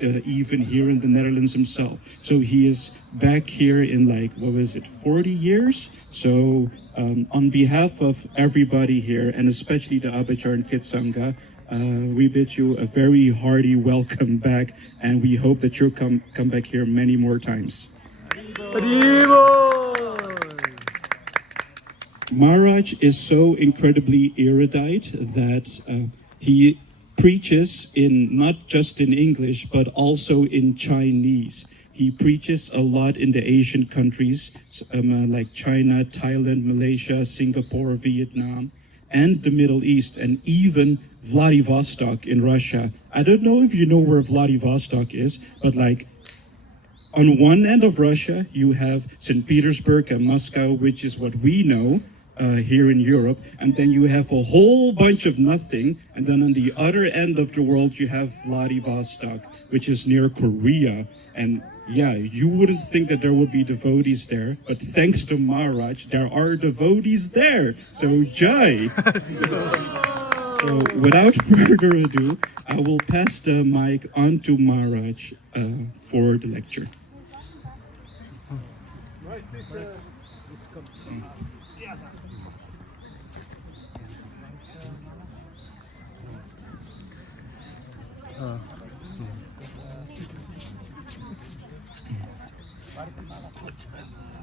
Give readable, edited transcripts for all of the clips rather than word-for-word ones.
even here in the Netherlands himself. So he is back here in 40 years? So on behalf of everybody here, and especially the Abhacharn Kid Sangha, we bid you a very hearty welcome back, and we hope that you'll come back here many more times. Maharaj is so incredibly erudite that he preaches not just in English, but also in Chinese. He preaches a lot in the Asian countries, like China, Thailand, Malaysia, Singapore, Vietnam, and the Middle East, and even Vladivostok in Russia. I don't know if you know where Vladivostok is, but on one end of Russia, you have St. Petersburg and Moscow, which is what we know here in Europe. And then you have a whole bunch of nothing. And then on the other end of the world, you have Vladivostok, which is near Korea. And yeah, you wouldn't think that there would be devotees there, but thanks to Maharaj, there are devotees there. So Jai. So without further ado, I will pass the mic on to Maharaj for the lecture. Right, please come. Yes,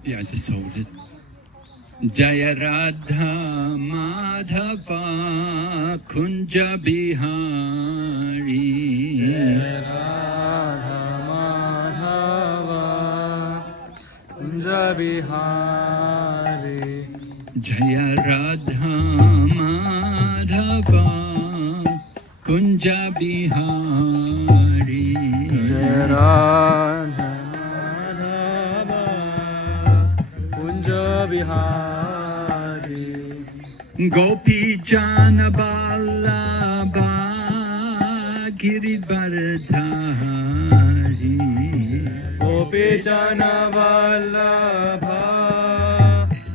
Yeah, just hold it. Jaya Radha Madhava Kunja Bihari. Jaya Radha Madhava Kunja Bihari. Jaya Radha Madhava Kunja Bihari. Jaya Radha Bihari. Gopi Jana Vallabha Girivardhari. Gopi Jana Vallabha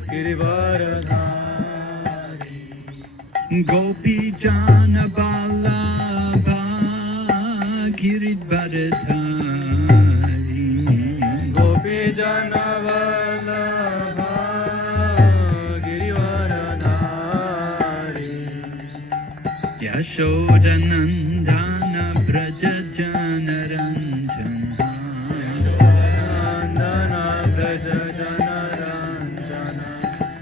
Girivardhari. Gopi Jana Vallabha Girivardhari. Gopi Jana Yashodanandana Braja Janaranjana.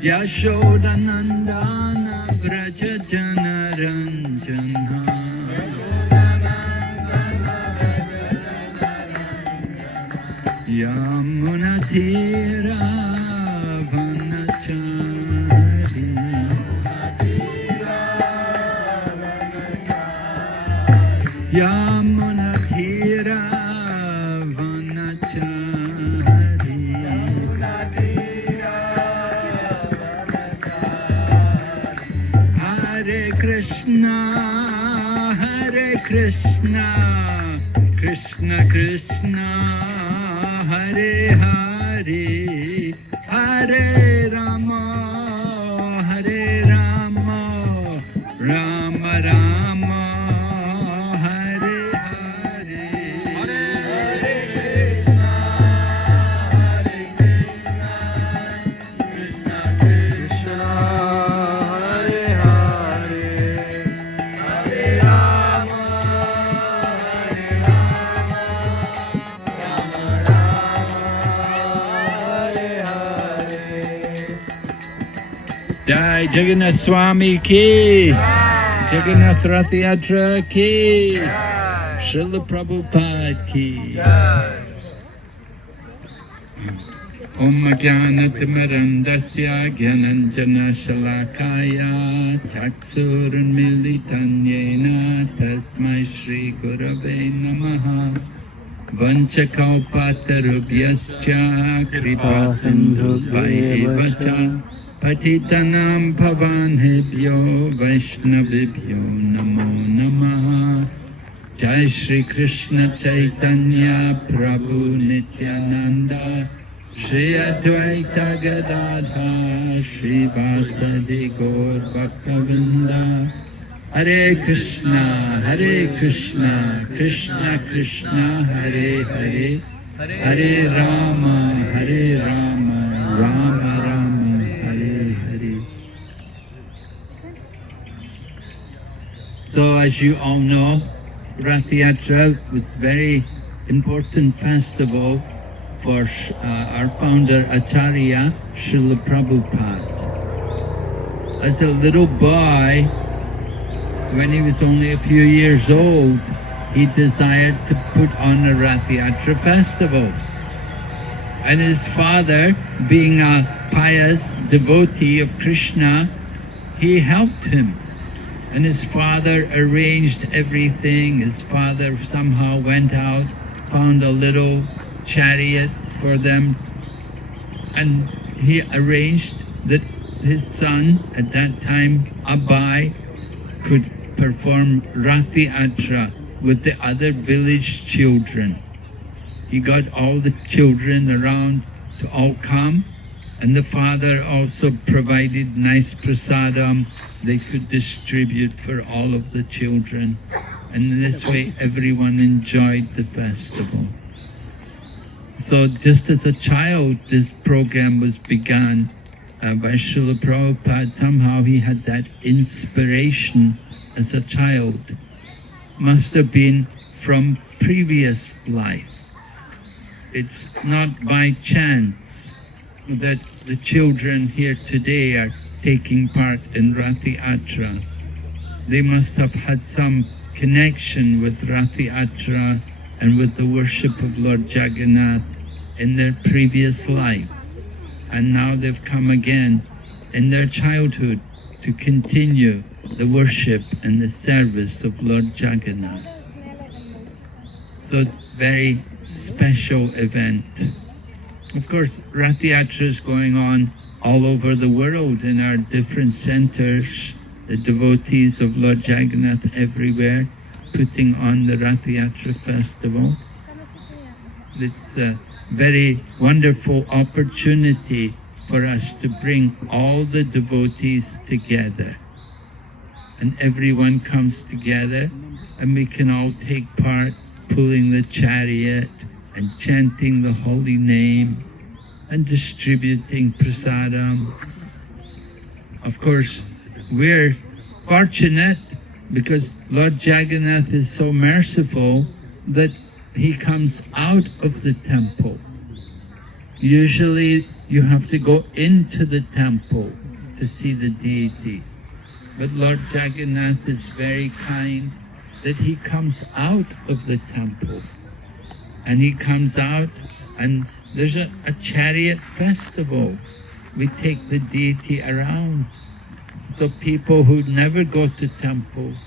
Yashodanandana Braja Janaranjana. Yamunatira Vanachari. Yamunatira Vanachari. Hare Krishna, Hare Krishna, Krishna Krishna, Hare Hare, Hare Rama, Hare Rama, Rama Rama. Jai Jagannath Swami ki, Jagannath Rath Yatra ki, Srila Prabhupada ki. Om Jnanatimidandasya Gyananjana Shalakaya Chaksurunmilitanyena Tasmai Shri Gurave Namaha. Vanchakalpatarubhyascha Kripa Sindhubhaiva cha Patitanam Pavanebhyo Vaishnavibhyo Namo Namaha. Jai Shri Krishna Chaitanya Prabhu Nityananda Shri Advaita Gadadha Shri Vasadi Gaur Bhaktavinda Hare Krishna, Krishna Krishna, Hare Hare, Hare Rama, Rama Rama, Hare Hare. So as you all know, Rath Yatra was very important festival for our founder Acharya Srila Prabhupada. As a little boy, when he was only a few years old, he desired to put on a Rath Yatra festival. And his father, being a pious devotee of Krishna, he helped him. And his father arranged everything. His father somehow went out, found a little chariot for them, and he arranged that his son, at that time Abai, could perform Rath Yatra with the other village children. He got all the children around to all come, and the father also provided nice prasadam they could distribute for all of the children. And in this way everyone enjoyed the festival. So just as a child, this program was begun by Srila Prabhupada. Somehow he had that inspiration as a child. Must have been from previous life. It's not by chance that the children here today are taking part in Rath Yatra. They must have had some connection with Rath Yatra and with the worship of Lord Jagannath in their previous life. And now they've come again in their childhood to continue the worship and the service of Lord Jagannath. So it's a very special event. Of course, Rath Yatra is going on all over the world in our different centers. The devotees of Lord Jagannath everywhere putting on the Rath Yatra festival. It's a very wonderful opportunity for us to bring all the devotees together. And everyone comes together and we can all take part pulling the chariot and chanting the holy name and distributing prasadam. Of course, we're fortunate because Lord Jagannath is so merciful that he comes out of the temple. Usually you have to go into the temple to see the deity. But Lord Jagannath is very kind that he comes out of the temple. And he comes out and there's a chariot festival. We take the deity around. So people who never go to temples,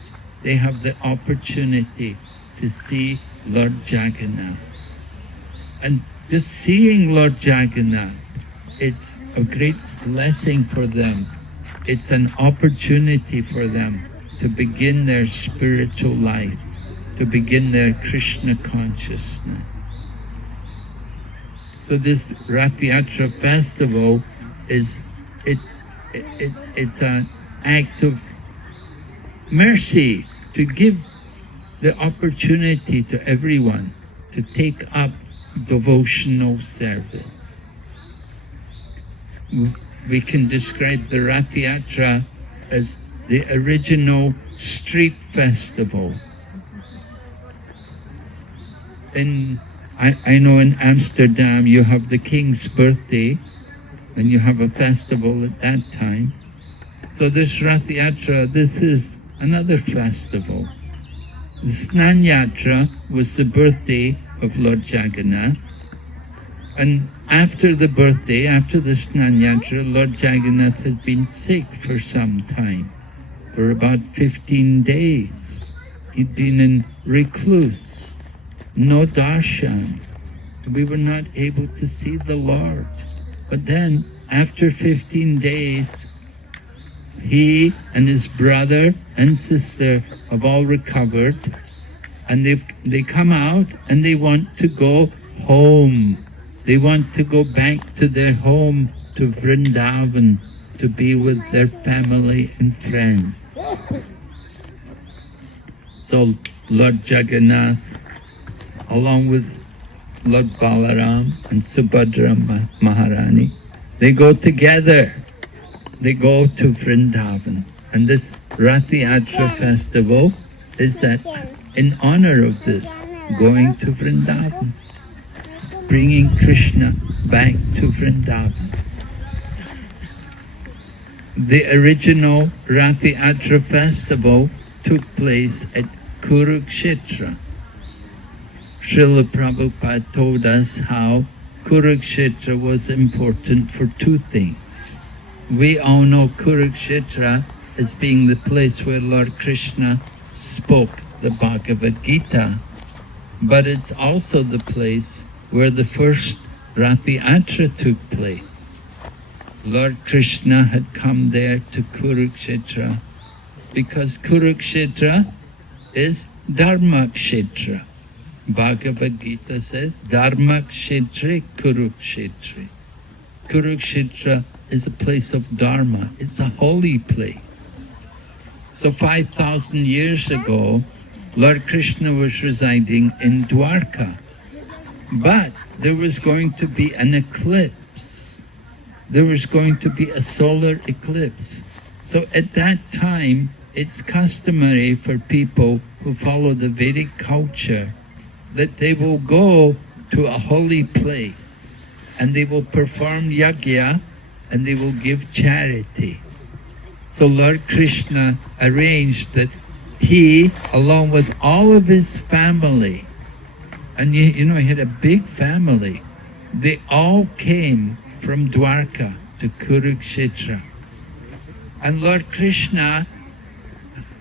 they have the opportunity to see Lord Jagannath. And just seeing Lord Jagannath, it's a great blessing for them. It's an opportunity for them to begin their spiritual life, to begin their Krishna consciousness. So this Rath Yatra festival is it's an act of mercy to give the opportunity to everyone to take up devotional service. We can describe the Rath Yatra as the original street festival. I know in Amsterdam you have the King's birthday and you have a festival at that time. So this Rath Yatra, this is another festival. The Snan Yatra was the birthday of Lord Jagannath. And after the birthday, after the Snan Yatra, Lord Jagannath had been sick for some time, for about 15 days. He'd been in recluse, no darshan. We were not able to see the Lord. But then, after 15 days, he and his brother and sister have all recovered, and they come out and they want to go home. They want to go back to their home, to Vrindavan, to be with their family and friends. So Lord Jagannath, along with Lord Balaram and Subhadra Maharani, they go together. They go to Vrindavan. And this Rath Yatra festival is that in honor of this, going to Vrindavan, bringing Krishna back to Vrindavan. The original Rath Yatra festival took place at Kurukshetra. Srila Prabhupada told us how Kurukshetra was important for two things. We all know Kurukshetra as being the place where Lord Krishna spoke the Bhagavad Gita, but it's also the place where the first Rath Yatra took place. Lord Krishna had come there to Kurukshetra because Kurukshetra is Dharma Kshetra. Bhagavad Gita says, Dharma Kshetra Kurukshetra. Kurukshetra is a place of Dharma. It's a holy place. So 5,000 years ago, Lord Krishna was residing in Dwarka. But there was going to be an eclipse. There was going to be a solar eclipse. So at that time, it's customary for people who follow the Vedic culture that they will go to a holy place and they will perform yajna and they will give charity. So Lord Krishna arranged that he, along with all of his family, and you know, he had a big family, they all came from Dwarka to Kurukshetra. And Lord Krishna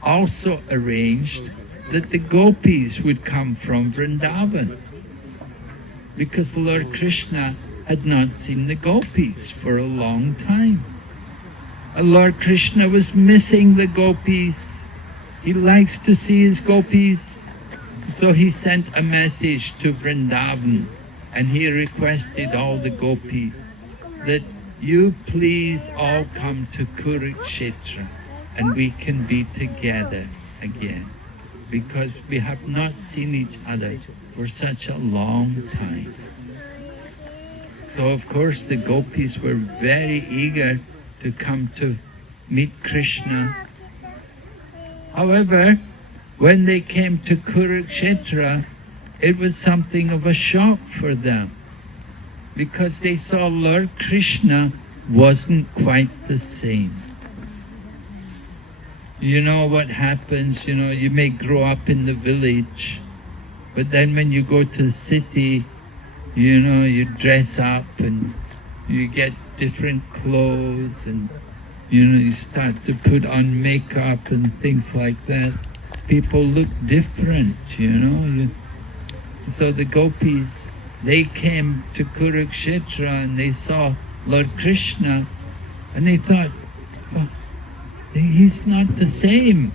also arranged that the gopis would come from Vrindavan, because Lord Krishna had not seen the gopis for a long time. And Lord Krishna was missing the gopis. He likes to see his gopis. So he sent a message to Vrindavan and he requested all the gopis that you please all come to Kurukshetra and we can be together again, because we have not seen each other for such a long time. So of course the gopis were very eager to come to meet Krishna. However, when they came to Kurukshetra, it was something of a shock for them, because they saw Lord Krishna wasn't quite the same. You know what happens, you know, you may grow up in the village, but then when you go to the city, you know, you dress up and you get different clothes and, you know, you start to put on makeup and things like that. People look different, you know. So the gopis, they came to Kurukshetra and they saw Lord Krishna and they thought, oh, he's not the same.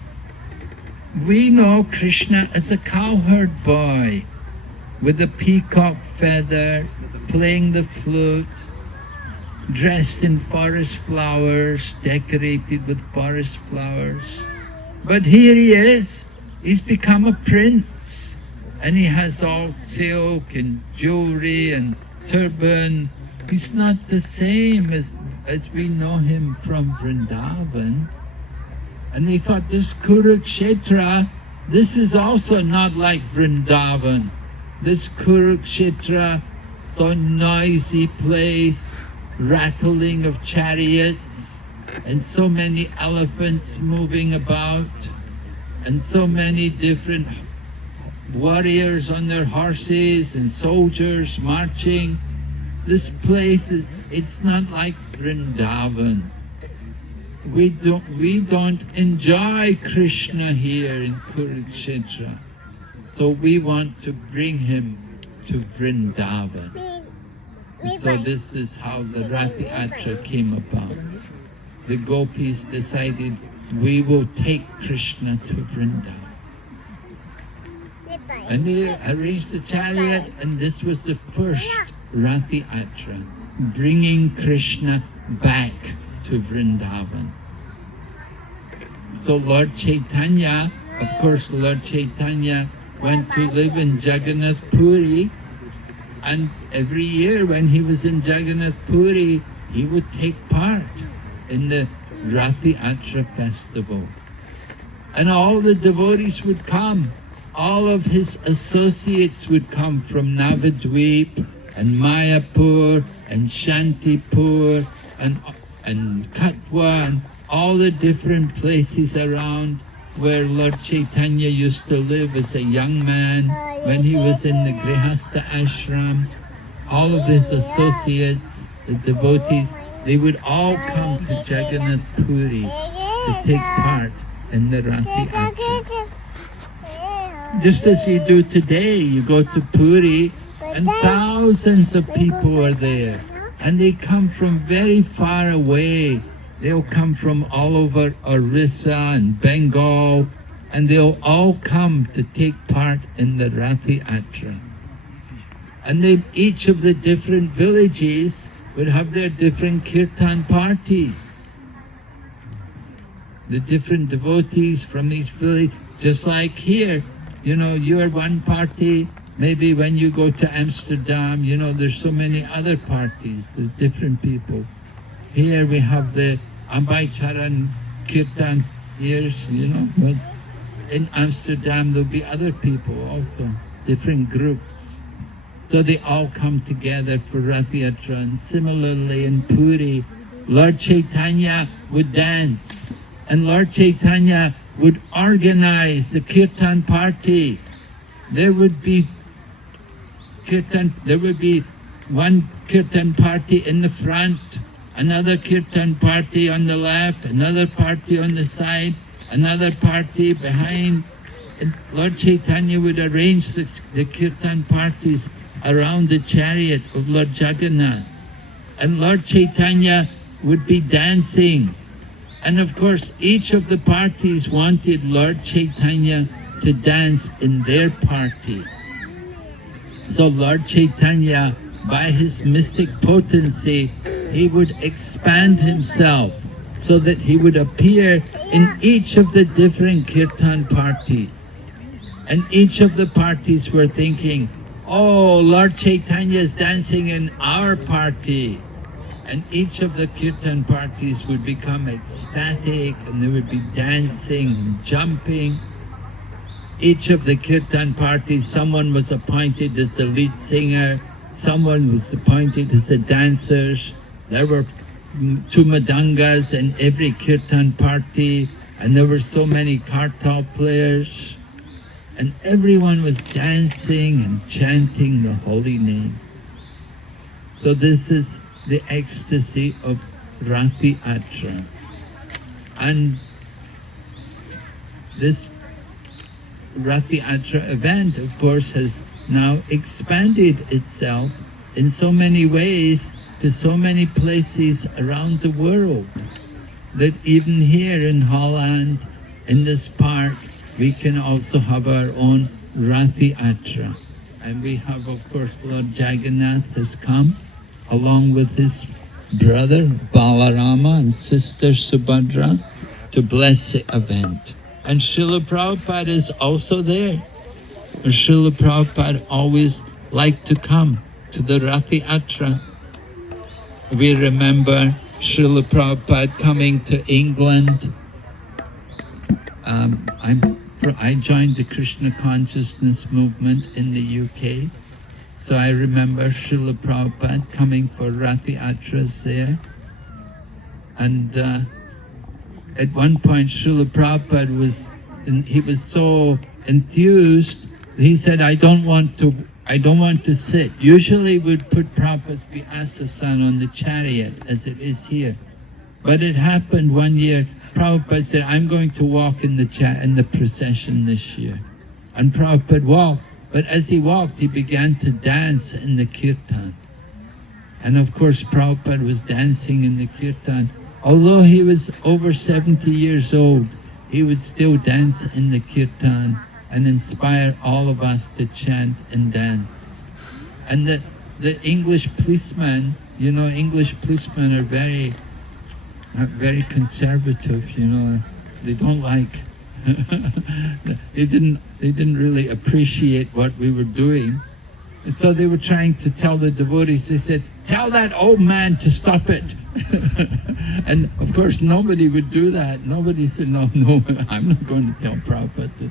We know Krishna as a cowherd boy with a peacock feather, playing the flute, dressed in forest flowers, decorated with forest flowers. But here he is, he's become a prince, and he has all silk and jewelry and turban. He's not the same as we know him from Vrindavan. And they thought, this Kurukshetra, this is also not like Vrindavan. This Kurukshetra, so noisy place, rattling of chariots, and so many elephants moving about, and so many different warriors on their horses and soldiers marching. This place, it's not like Vrindavan. We don't enjoy Krishna here in Kurukshetra. So we want to bring him to Vrindavan. And so this is how the Rath Yatra came about. The gopis decided, we will take Krishna to Vrindavan. And they arranged the chariot, and this was the first Rath Yatra, bringing Krishna back to Vrindavan. So Lord Chaitanya Of course, Lord Chaitanya went to live in Jagannath Puri, and every year when he was in Jagannath Puri, he would take part in the Ratha Yatra festival. And all the devotees would come. All of his associates would come from Navadvip and Mayapur and Shantipur and Katwa and all the different places around where Lord Chaitanya used to live as a young man when he was in the Grihastha ashram. All of his associates, the devotees, they would all come to Jagannath Puri to take part in the Ratha Yatra. Just as you do today, you go to Puri and thousands of people are there. And they come from very far away. They'll come from all over Orissa and Bengal, and they'll all come to take part in the Ratha Yatra. And each of the different villages would have their different kirtan parties. The different devotees from each village, just like here, you're one party. Maybe when you go to Amsterdam, there's so many other parties, there's different people. Here we have the Ambaicharan Kirtan years, but in Amsterdam there'll be other people also, different groups. So they all come together for Ratha Yatra. And similarly in Puri, Lord Chaitanya would dance, and Lord Chaitanya would organize the Kirtan party. There would be one Kirtan party in the front, another Kirtan party on the left, another party on the side, another party behind. And Lord Chaitanya would arrange the Kirtan parties around the chariot of Lord Jagannath. And Lord Chaitanya would be dancing. And of course, each of the parties wanted Lord Chaitanya to dance in their party. So Lord Chaitanya, by his mystic potency, he would expand himself so that he would appear in each of the different kirtan parties. And each of the parties were thinking, oh, Lord Chaitanya is dancing in our party. And each of the kirtan parties would become ecstatic, and they would be dancing and jumping. Each of the kirtan parties, someone was appointed as the lead singer, someone was appointed as the dancers. There were 2 madangas in every kirtan party, and there were so many kartal players. And everyone was dancing and chanting the holy name. So this is the ecstasy of Ratha Yatra. And this Ratha Yatra event, of course, has now expanded itself in so many ways to so many places around the world, that even here in Holland, in this park, we can also have our own Ratha Yatra. And we have, of course, Lord Jagannath has come, along with his brother Balarama and sister Subhadra, to bless the event. And Srila Prabhupada is also there. And Srila Prabhupada always liked to come to the Ratha Yatra. We remember Srila Prabhupada coming to England. I joined the Krishna consciousness movement in the UK. So I remember Srila Prabhupada coming for Ratha Yatras there. And at one point Srila Prabhupada was so enthused, he said, I don't want to sit. Usually we'd put Prabhupada's Vyasa-san on the chariot as it is here. But it happened one year, Prabhupada said, I'm going to walk in the procession this year. And Prabhupada walked. But as he walked, he began to dance in the kirtan. And of course, Prabhupada was dancing in the kirtan. Although he was over 70 years old, he would still dance in the kirtan and inspire all of us to chant and dance. And the English policemen, English policemen are very conservative, They don't like They didn't really appreciate what we were doing. And so they were trying to tell the devotees, they said, tell that old man to stop it. And of course nobody would do that. Nobody said, no, I'm not going to tell Prabhupada.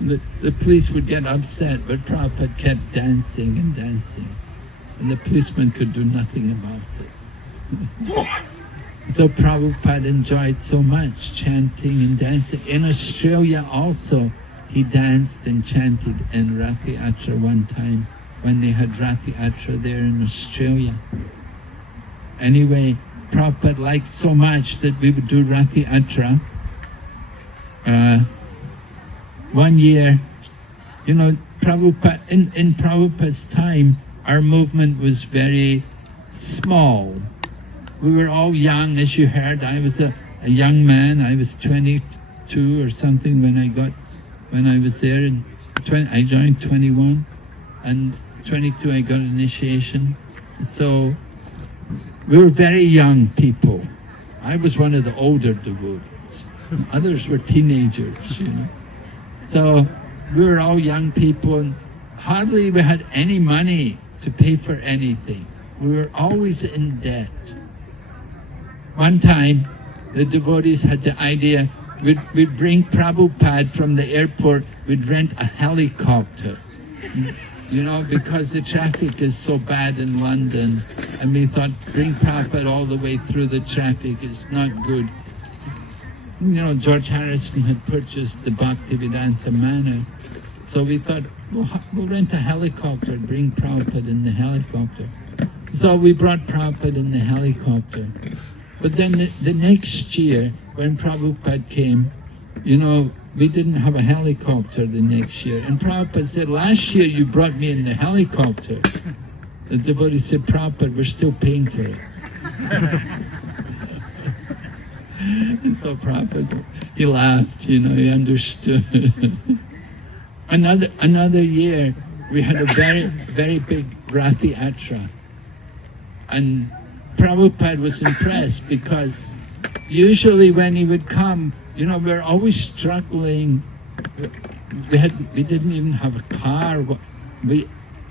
The police would get upset, but Prabhupada kept dancing and dancing. And the policeman could do nothing about it. So Prabhupada enjoyed so much chanting and dancing. In Australia also, he danced and chanted in Ratha Yatra one time, when they had Ratha Yatra there in Australia. Anyway, Prabhupada liked so much that we would do Ratha Yatra. One year, you know, Prabhupada, in Prabhupada's time, our movement was very small. We were all young, as you heard. I was a young man. I was 22 or something when I was there. And I joined 21, and 22 I got initiation. So we were very young people. I was one of the older devotees. Others were teenagers, you know. So we were all young people, and hardly we had any money to pay for anything. We were always in debt. One time, the devotees had the idea, we'd bring Prabhupada from the airport, we'd rent a helicopter. You know, because the traffic is so bad in London, and we thought, bring Prabhupada all the way through the traffic is not good. You know, George Harrison had purchased the Bhaktivedanta Manor, so we thought, we'll rent a helicopter, bring Prabhupada in the helicopter. So we brought Prabhupada in the helicopter. But then the next year, when Prabhupada came, you know, we didn't have a helicopter the next year. And Prabhupada said, last year you brought me in the helicopter. The devotee said, Prabhupada, we're still paying for it. And so Prabhupada, he laughed, you know, he understood. Another year, we had a very big Ratha Yatra. And Prabhupada was impressed because usually when he would come, you know, we were always struggling. We didn't even have a car.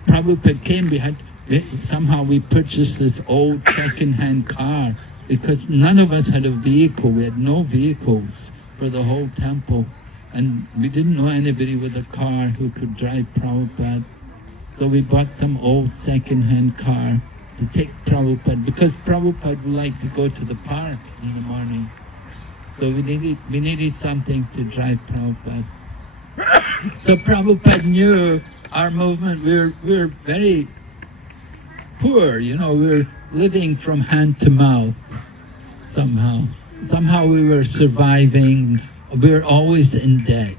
Prabhupada came, somehow we purchased this old second-hand car because none of us had a vehicle. We had no vehicles for the whole temple. And we didn't know anybody with a car who could drive Prabhupada. So we bought some old second-hand car to take Prabhupada, because Prabhupada would like to go to the park in the morning. So we needed something to drive Prabhupada. So Prabhupada knew our movement, we were very poor, you know, we were living from hand to mouth somehow. Somehow we were surviving, we were always in debt.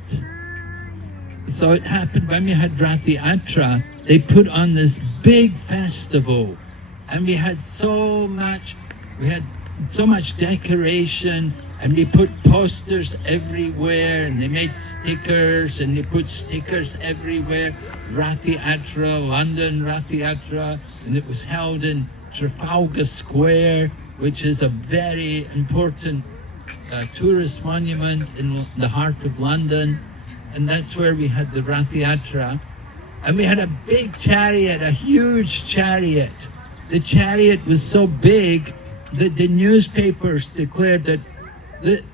So it happened when we had Ratha Yatra, they put on this big festival, and we had so much decoration, and we put posters everywhere, and they made stickers, and they put stickers everywhere. Ratha Yatra, London Ratha Yatra, and it was held in Trafalgar Square, which is a very important tourist monument in the heart of London. And that's where we had the Ratha Yatra. And we had a big chariot, a huge chariot. The chariot was so big that the newspapers declared that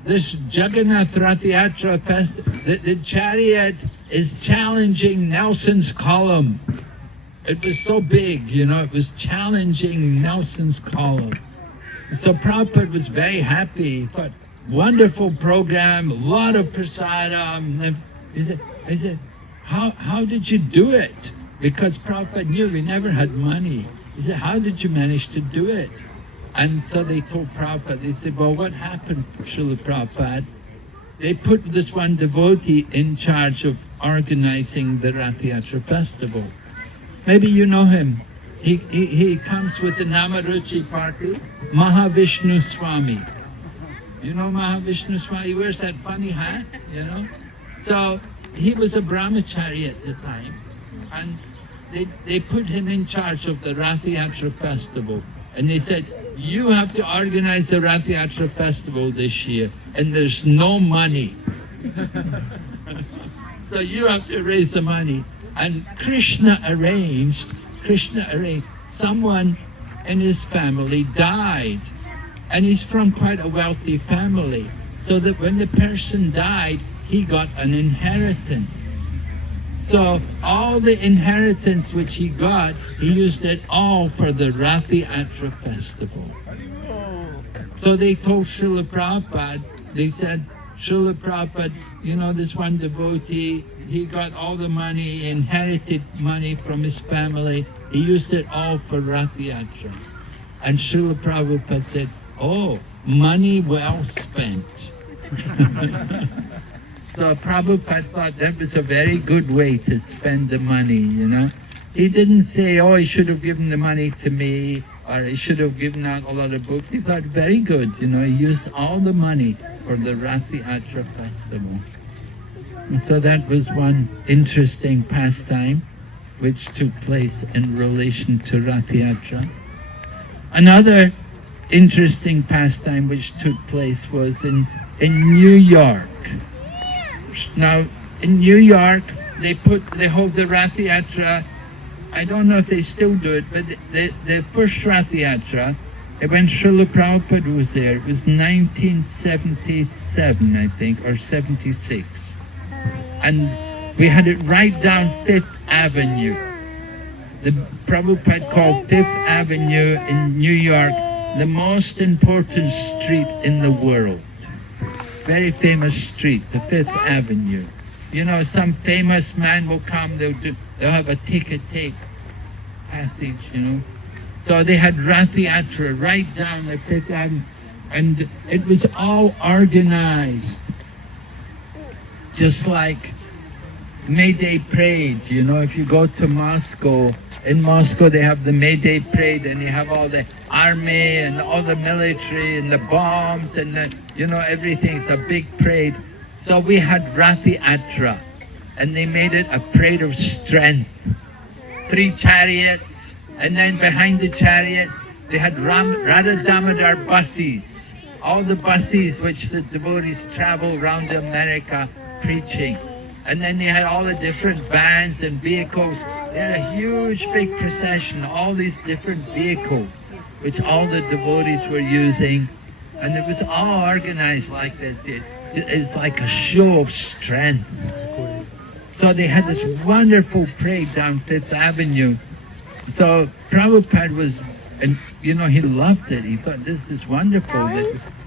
this Jagannath Ratha Yatra the chariot is challenging Nelson's column. It was so big, you know, it was challenging Nelson's column. So Prabhupada was very happy. He thought, wonderful program, a lot of prasadam. He said, how did you do it? Because Prabhupada knew we never had money. He said, how did you manage to do it? And so they told Prabhupada, they said, well, what happened, Srila Prabhupada? They put this one devotee in charge of organizing the Ratha Yatra festival. Maybe you know him. He comes with the Namaruchi party, Mahavishnu Swami. You know Mahavishnu Swami? He wears that funny hat, you know? So he was a brahmachari at the time, and they put him in charge of the Ratha Yatra festival. And they said, you have to organize the Ratha Yatra festival this year, and there's no money. So you have to raise the money. And Krishna arranged, someone in his family died. And he's from quite a wealthy family. So that when the person died, he got an inheritance. So all the inheritance which he got, he used it all for the Ratha Yatra festival. So they told Srila Prabhupada, they said, Srila Prabhupada, you know, this one devotee, he got all the money, he inherited money from his family, he used it all for Ratha Yatra. And Srila Prabhupada said, oh, money well spent. So Prabhupada thought that was a very good way to spend the money, you know. He didn't say, oh, he should have given the money to me, or he should have given out a lot of books. He thought, very good, you know, he used all the money for the Ratha Yatra festival. And so that was one interesting pastime which took place in relation to Ratha Yatra. Another interesting pastime which took place was in New York. Now, in New York, they hold the Ratha Yatra. I don't know if they still do it, but the first Ratha Yatra, when Srila Prabhupada was there, it was 1977, I think, or 76. And we had it right down Fifth Avenue. The Prabhupada called Fifth Avenue in New York the most important street in the world. Very famous street, the Fifth Avenue. You know, some famous man will come, they'll have a ticket tape passage, you know. So they had Ratha Yatra right down the Fifth Avenue, and it was all organized, just like May Day Parade. You know, if you go to Moscow, in Moscow they have the May Day Parade, and you have all the army and all the military and the bombs and the, you know, everything's a big parade. So we had Ratha Yatra, and they made it a parade of strength. 3 chariots, and then behind the chariots they had Radha Damodar buses, all the buses which the devotees travel around America preaching. And then they had all the different vans and vehicles. They had a huge big procession, all these different vehicles which all the devotees were using, and it was all organized like this. It's like a show of strength. So they had this wonderful parade down Fifth Avenue. So Prabhupada was, and you know, he loved it. He thought, this is wonderful.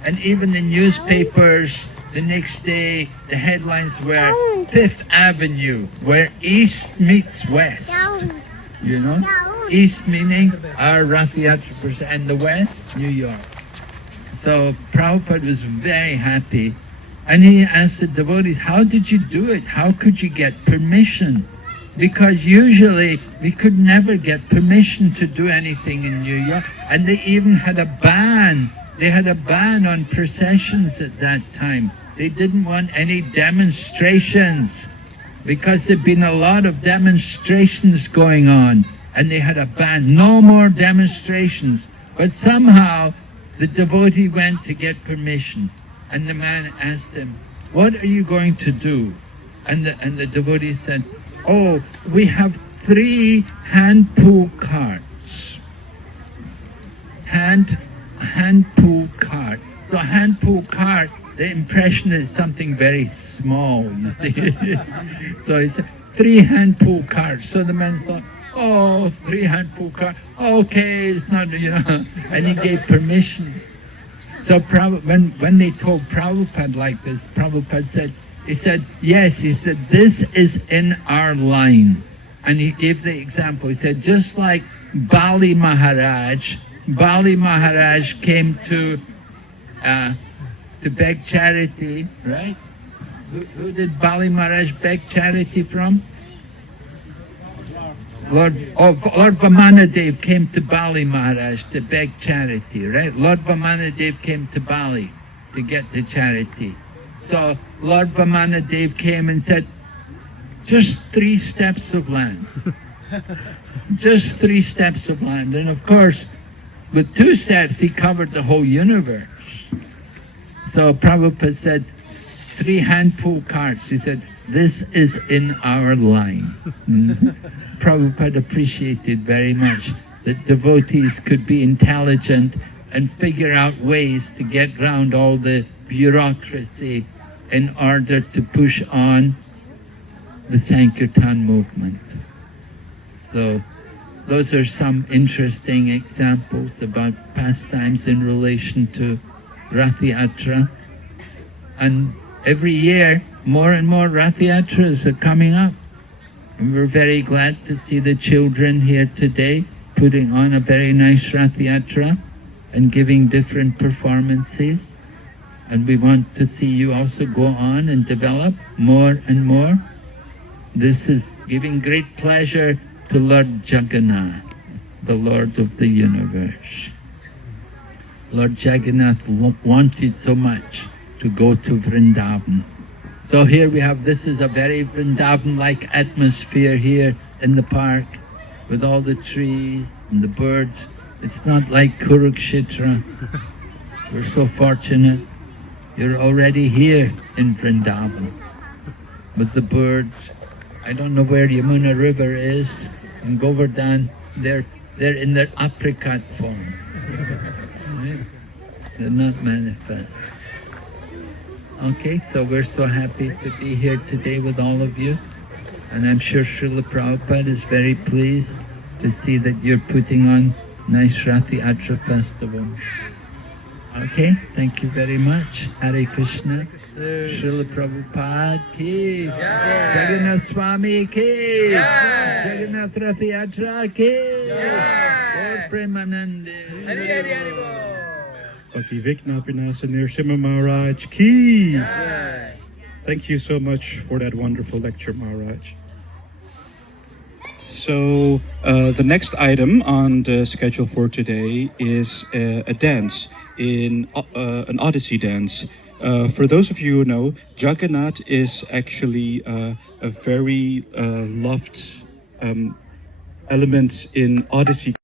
And even the newspapers, the next day, the headlines were Fifth Avenue, where East meets West. You know? East meaning our Ratha Yatra, and the West, New York. So Prabhupada was very happy. And he asked the devotees, how did you do it? How could you get permission? Because usually we could never get permission to do anything in New York. And they even had a ban. They had a ban on processions at that time. They didn't want any demonstrations, because there'd been a lot of demonstrations going on. And they had a ban, no more demonstrations. But somehow the devotee went to get permission. And the man asked him, what are you going to do? And the devotee said, oh, we have 3 hand pull carts. Hand pull cart. So hand pull cart, the impression is something very small, you see. So he said, 3 hand pull carts. So the man thought, oh, 3 hand pull carts. Okay, it's not, you know. And he gave permission. So when they told Prabhupada like this, Prabhupada said, he said, yes, he said, this is in our line. And he gave the example. He said, just like Bali Maharaj came to beg charity, right? Who did Bali Maharaj beg charity from? Lord Vamanadev came to Bali Maharaj to beg charity, right? Lord Vamanadev came to Bali to get the charity. So Lord Vamanadev came and said, just 3 steps of land. Just 3 steps of land. And of course, with 2 steps, he covered the whole universe. So Prabhupada said, 3 handful carts. He said, this is in our line. Prabhupada appreciated very much that devotees could be intelligent and figure out ways to get around all the bureaucracy in order to push on the Sankirtan movement. So those are some interesting examples about pastimes in relation to Ratha Yatra. And every year, more and more Ratha Yatras are coming up. And we're very glad to see the children here today putting on a very nice Ratha Yatra and giving different performances. And we want to see you also go on and develop more and more. This is giving great pleasure to Lord Jagannath, the Lord of the universe. Lord Jagannath wanted so much to go to Vrindavan. So here we have, this is a very Vrindavan-like atmosphere here in the park with all the trees and the birds. It's not like Kurukshetra. We're so fortunate. You're already here in Vrindavan with the birds. I don't know where Yamuna River is, and Govardhan, they're in their apricot form. Right? They're not manifest. Okay, so we're so happy to be here today with all of you. And I'm sure Srila Prabhupada is very pleased to see that you're putting on nice Ratha Yatra festival. Okay, thank you very much. Hare Krishna. Srila Prabhupada ki, Jagannath Swami ki, Jagannath Ratha Yatra ki, Gaur Premanande. BVV Narasimha Maharaj ki. Thank you so much for that wonderful lecture, Maharaj. So the next item on the schedule for today is a dance, in an Odyssey dance. For those of you who know, Jagannath is actually a very loved element in Odyssey.